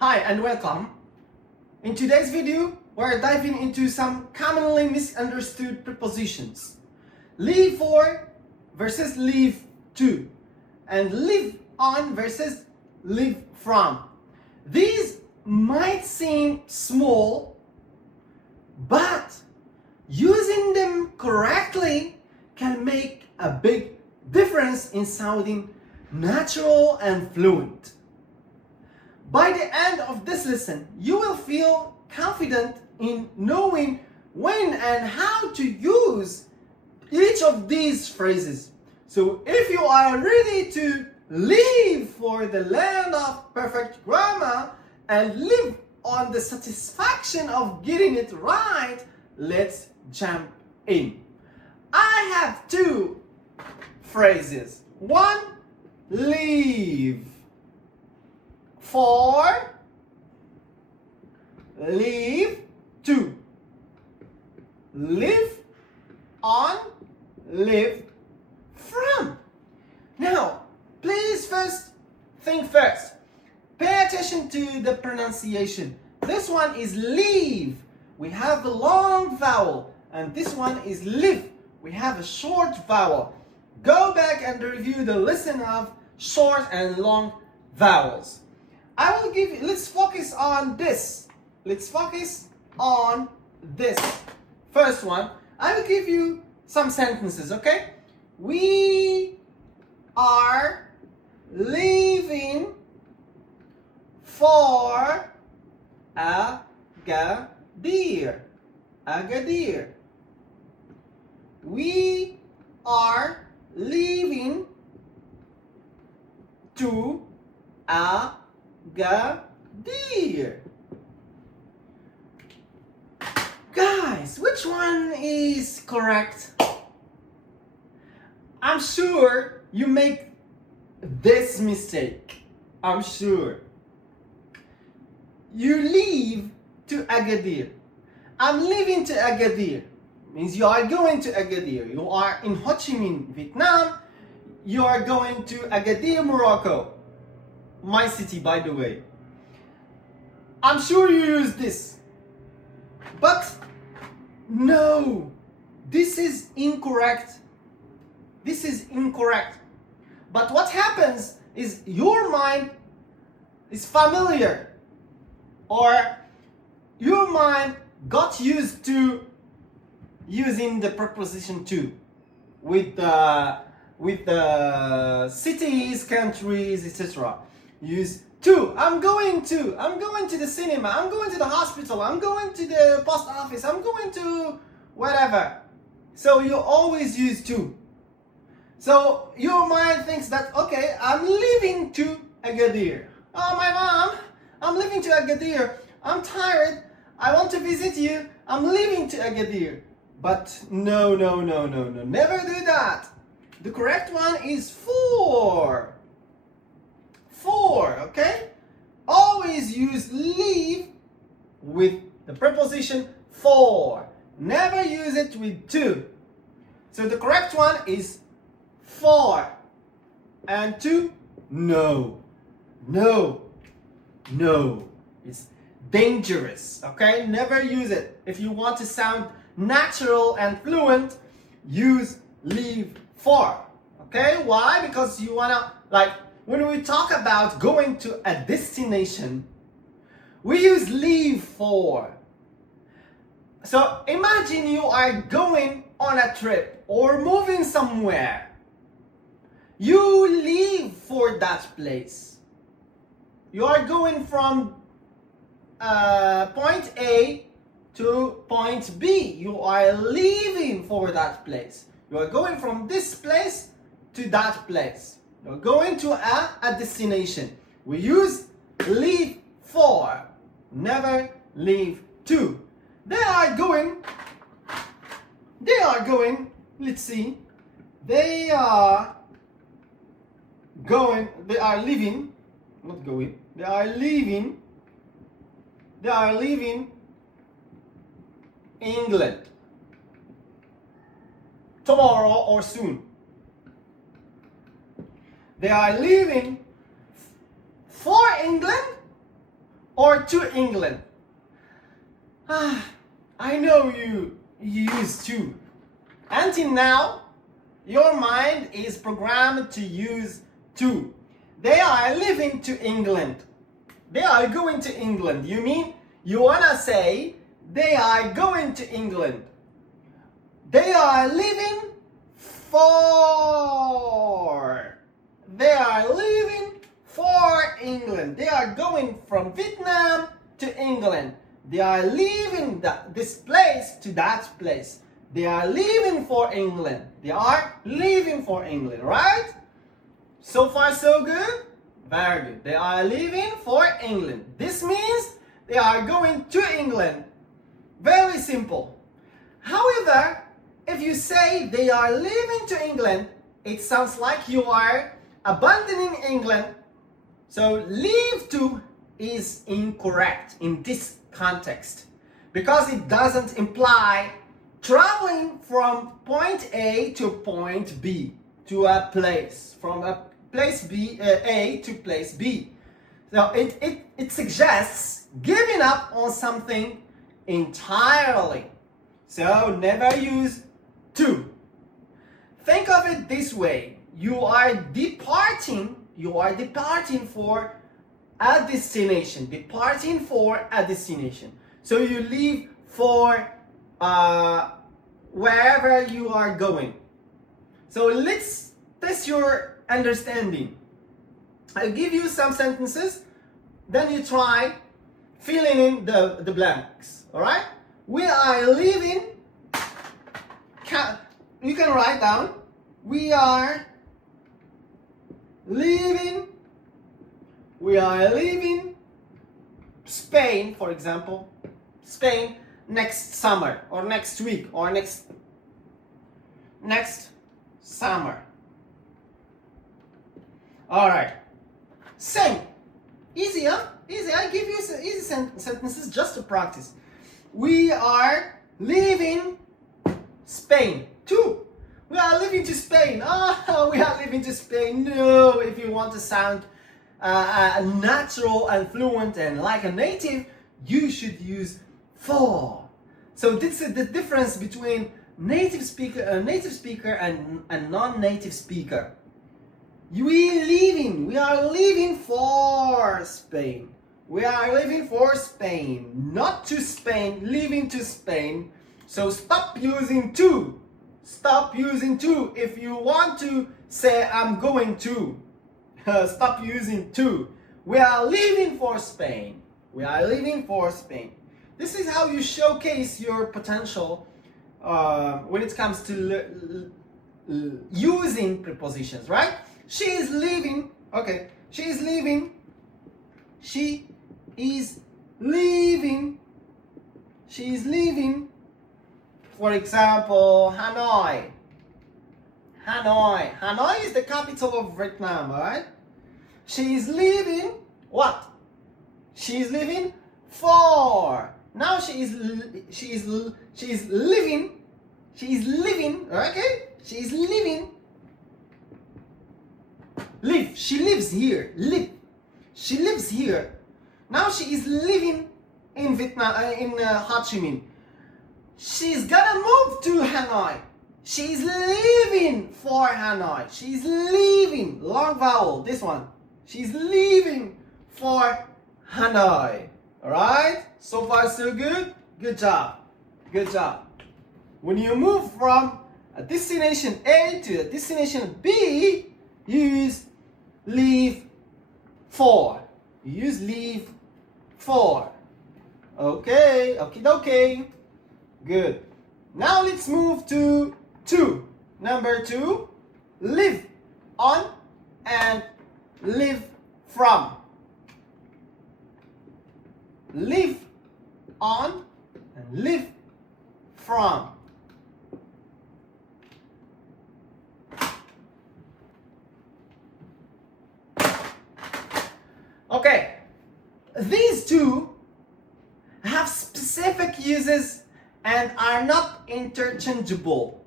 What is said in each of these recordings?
Hi and welcome. In today's video, we're diving into some commonly misunderstood prepositions. Live for versus live to, and live on versus live from. These might seem small, but using them correctly can make a big difference in sounding natural and fluent. By the end of this lesson, you will feel confident in knowing when and how to use each of these phrases. So if you are ready to live for the land of perfect grammar and live on the satisfaction of getting it right, let's jump in. I have two phrases. One, leave for, leave to, live on, live from. Now, please think first. Pay attention to the pronunciation. This one is leave. We have a long vowel, and this one is live. We have a short vowel. Go back and review the lesson of short and long vowels. I will give you, let's focus on this. Let's focus on this first one. I will give you some sentences, okay? We are leaving for Agadir. Agadir. We are leaving to Agadir. Guys, which one is correct? I'm sure you make this mistake. I'm sure. You leave to Agadir. I'm leaving to Agadir. Means you are going to Agadir. You are in Ho Chi Minh, Vietnam. You are going to Agadir, Morocco. My city, by the way. I'm sure you use this. But no, this is incorrect. This is incorrect. But what happens is your mind is familiar, or your mind got used to using the preposition to with the cities, countries, etc. Use to. I'm going to the cinema, I'm going to the hospital, I'm going to the post office, I'm going to whatever. So you always use to. So your mind thinks that, okay, I'm leaving to Agadir. Oh, my mom, I'm leaving to Agadir. I'm tired, I want to visit you, I'm leaving to Agadir. But no, never do that. The correct one is for. For, okay? Always use leave with the preposition for. Never use it with to. So the correct one is for. And to, no. It's dangerous, okay? Never use it. If you want to sound natural and fluent, use leave for. Okay? Why? Because you wanna, like, when we talk about going to a destination, we use leave for. So imagine you are going on a trip or moving somewhere. You leave for that place. You are going from point A to point B. You are leaving for that place. You are going from this place to that place. You're going to a destination. We use leave for, never leave to. They are going, let's see. They are leaving England tomorrow or soon. They are leaving for England or to England. I know you use to. Until now, your mind is programmed to use to. They are living to England. They are going to England. You mean you wanna say they are going to England. They are leaving for. They are leaving for England. They are going from Vietnam to England. They are leaving this place to that place. They are leaving for England. They are leaving for England, right? So far so good? Very good. They are leaving for England. This means they are going to England. Very simple. However, if you say they are leaving to England, it sounds like you are abandoning England. So leave to is incorrect in this context because it doesn't imply traveling from point A to point B to a place, from a place B, A to place B. So it suggests giving up on something entirely. So never use to. Think of it this way. You are departing for a destination. So you leave for wherever you are going. So let's test your understanding. I'll give you some sentences, then you try filling in the blanks. All right? We are leaving. You can write down. We are leaving Spain, for example. Spain next summer or next week or next summer. All right. Same. Easy, huh? Easy. I give you easy sentences just to practice. We are leaving Spain. Two. We are leaving to Spain. Oh, we are leaving to Spain. No, if you want to sound natural and fluent and like a native, you should use for. So this is the difference between native speaker and a non-native speaker. We are leaving for Spain. We are leaving for Spain, not to Spain, leaving to Spain. So stop using to. Stop using to. If you want to say I'm going to, stop using to. We are leaving for Spain. We are leaving for Spain. This is how you showcase your potential when it comes to using prepositions, right? She is leaving. Okay, she is leaving. She is leaving. She is leaving. For example, Hanoi. Hanoi is the capital of Vietnam, alright? She is leaving what? She is leaving for. Now she is living. She is living, okay? She is living. Live. She lives here. Live. She lives here. Now she is living in Vietnam, in Ho Chi Minh. She's gonna move to Hanoi. She's leaving for Hanoi. She's leaving. Long vowel, this one. She's leaving for Hanoi. Alright? So far so good? Good job. Good job. When you move from a destination A to a destination B, you use leave for. You use leave for. Okay, okie dokie. Good. Now let's move to 2. Number 2, live on and live from. Live on and live from. Okay, these two have specific uses and are not interchangeable.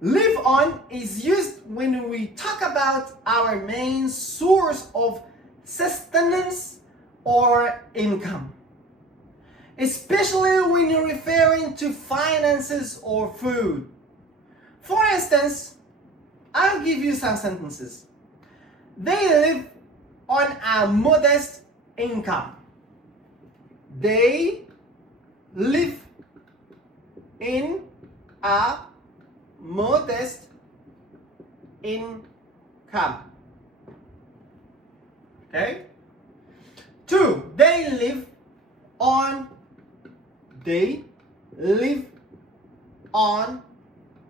Live on is used when we talk about our main source of sustenance or income, especially when you're referring to finances or food. For instance, I'll give you some sentences. They live on a modest income. They live in a modest income. Okay? 2. They live on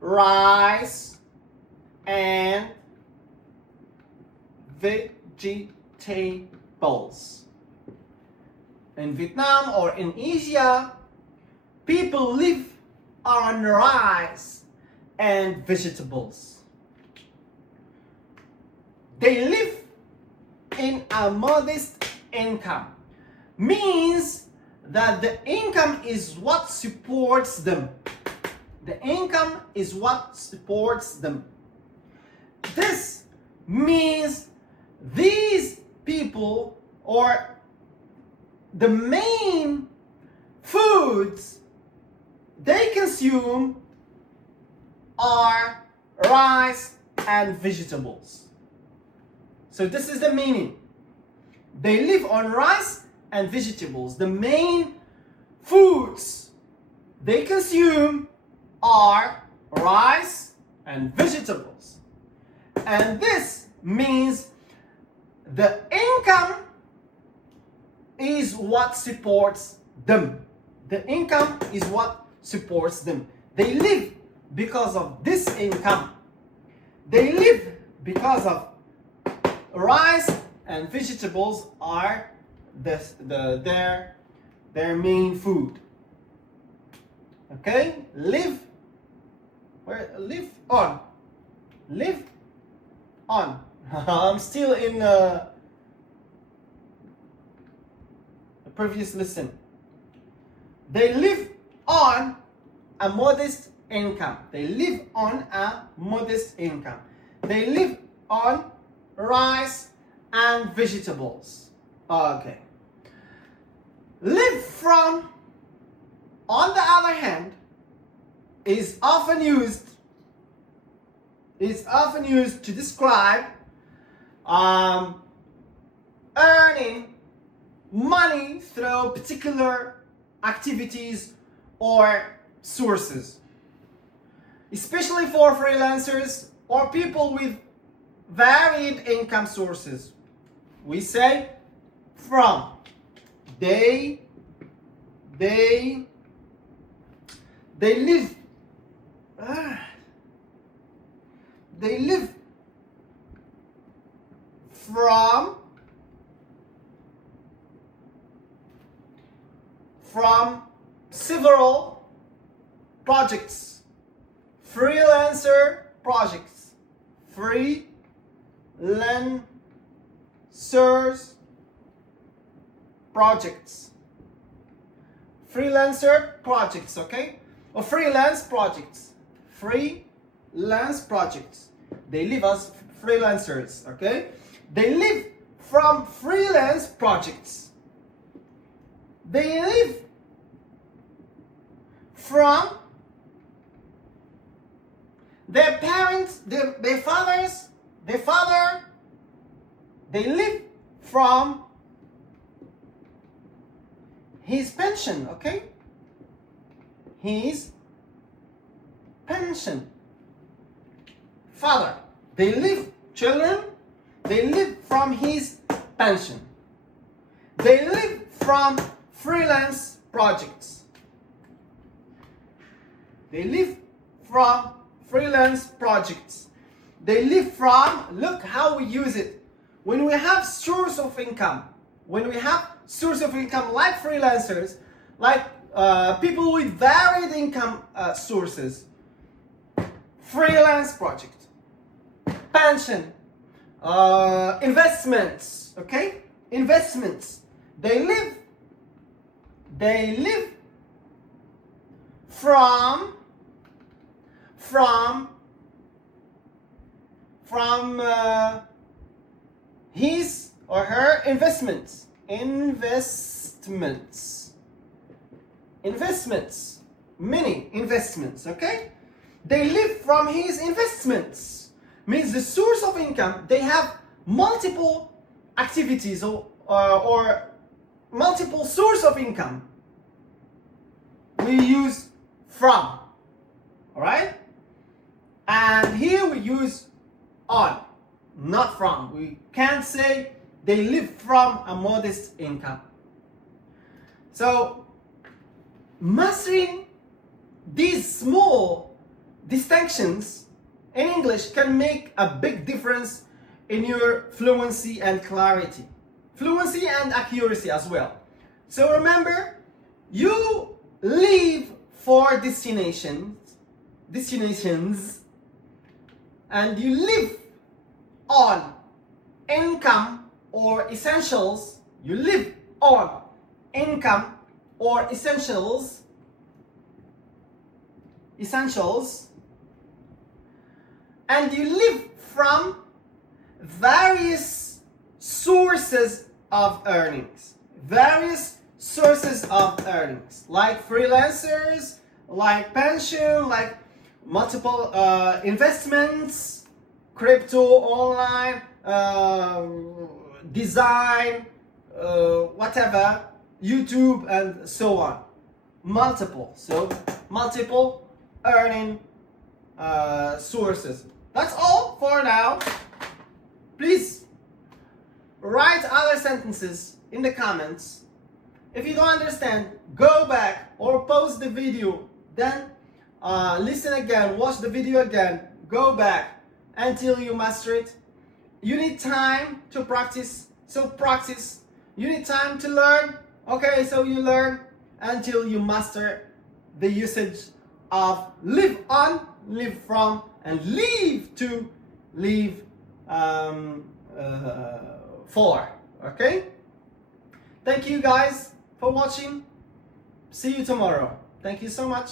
rice and vegetables. In Vietnam or in Asia, people live on rice and vegetables. They live in a modest income. Means that the income is what supports them. The income is what supports them. This means these people, or the main foods they consume, are rice and vegetables. So this is the meaning. They live on rice and vegetables. The main foods they consume are rice and vegetables. And this means the income is what supports them. The income is what supports them. They live because of this income. They live because of rice and vegetables are their main food. Okay? Live on. Live on. I'm still in the previous lesson. They live on a modest income. They live on a modest income. They live on rice and vegetables. Okay. Live from, on the other hand, is often used to describe earning money through particular activities or sources, especially for freelancers or people with varied income sources. We say from. They live from several projects, freelancer projects, freelancers projects, freelancer projects, okay, or freelance projects, they live as freelancers, okay, they live from freelance projects, they live from their parents, their father, they live from his pension, okay? His pension. Father, children, they live from his pension. They live from freelance projects. They live from freelance projects. They live from, look how we use it. When we have source of income, like freelancers, like people with varied income sources, freelance project, pension, investments, okay? Investments. They live from his or her investments. investments. Investments. Many investments, okay? They live from his investments. Means the source of income, they have multiple activities or multiple source of income. We use from, all right? And here we use on, not from. We can't say they live from a modest income. So mastering these small distinctions in English can make a big difference in your fluency and clarity. Fluency and accuracy as well. So remember, you leave for destinations, and you live on income or essentials. You live on income or essentials, and you live from various sources of earnings. Various sources of earnings, like freelancers, like pension, like multiple investments, crypto, online, design, whatever, YouTube, and so on. Multiple earning sources. That's all for now. Please write other sentences in the comments. If you don't understand, go back or pause the video, then listen again, watch the video again, go back until you master it. You need time to practice, so practice. You need time to learn, okay, so you learn until you master the usage of live on, live from, and leave to, leave for, okay? Thank you guys for watching. See you tomorrow. Thank you so much.